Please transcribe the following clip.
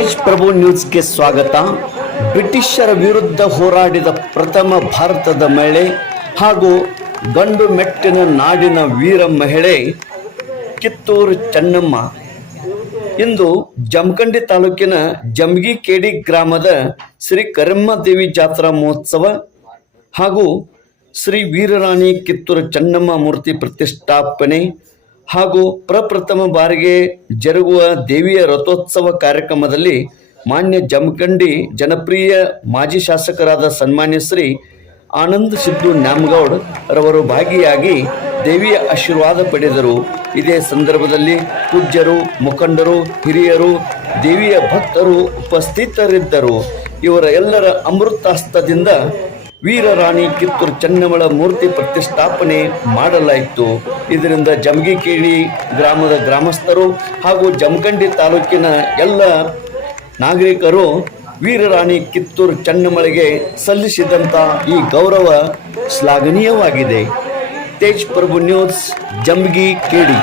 ತೇಜ್ ಪ್ರಭು ನ್ಯೂಸ್ಗೆ ಸ್ವಾಗತ. ಬ್ರಿಟಿಷರ ವಿರುದ್ಧ ಹೋರಾಡಿದ ಪ್ರಥಮ ಭಾರತದ ಮಹಿಳೆ ಹಾಗೂ ಗಂಡು ಮೆಟ್ಟಿನ ನಾಡಿನ ವೀರ ಮಹಿಳೆ ಕಿತ್ತೂರು ಚೆನ್ನಮ್ಮ ಇಂದು ಜಮಖಂಡಿ ತಾಲೂಕಿನ ಜಮಗಿಕೇಡಿ ಗ್ರಾಮದ ಶ್ರೀ ಕರಿಯಮ್ಮದೇವಿ ಜಾತ್ರಾ ಮಹೋತ್ಸವ ಹಾಗೂ ಶ್ರೀ ವೀರರಾಣಿ ಕಿತ್ತೂರು ಚೆನ್ನಮ್ಮ ಮೂರ್ತಿ ಪ್ರತಿಷ್ಠಾಪನೆ ಹಾಗೂ ಪ್ರಪ್ರಥಮ ಬಾರಿಗೆ ಜರುಗುವ ದೇವಿಯ ರಥೋತ್ಸವ ಕಾರ್ಯಕ್ರಮದಲ್ಲಿ ಮಾನ್ಯ ಜಮಖಂಡಿ ಜನಪ್ರಿಯ ಮಾಜಿ ಶಾಸಕರಾದ ಸನ್ಮಾನ್ಯ ಶ್ರೀ ಆನಂದ್ ಸಿದ್ದು ನ್ಯಾಮಗೌಡ್ ರವರು ಭಾಗಿಯಾಗಿ ದೇವಿಯ ಆಶೀರ್ವಾದ ಪಡೆದರು. ಇದೇ ಸಂದರ್ಭದಲ್ಲಿ ಪೂಜ್ಯರು, ಮುಖಂಡರು, ಹಿರಿಯರು, ದೇವಿಯ ಭಕ್ತರು ಉಪಸ್ಥಿತರಿದ್ದರು. ಇವರ ಎಲ್ಲರ ಅಮೃತಾಸ್ತದಿಂದ ವೀರರಾಣಿ ಕಿತ್ತೂರು ಚೆನ್ನಮ್ಮಳ ಮೂರ್ತಿ ಪ್ರತಿಷ್ಠಾಪನೆ ಮಾಡಲಾಯಿತು. ಇದರಿಂದ ಜಮಗಿಕೇಡಿ ಗ್ರಾಮದ ಗ್ರಾಮಸ್ಥರು ಹಾಗೂ ಜಮಖಂಡಿ ತಾಲೂಕಿನ ಎಲ್ಲ ನಾಗರಿಕರು ವೀರರಾಣಿ ಕಿತ್ತೂರು ಚೆನ್ನಮ್ಮಳಿಗೆ ಸಲ್ಲಿಸಿದಂಥ ಈ ಗೌರವ ಶ್ಲಾಘನೀಯವಾಗಿದೆ. ತೇಜ್ ಪ್ರಭು ನ್ಯೂಸ್, ಜಮಗಿಕೇಡಿ.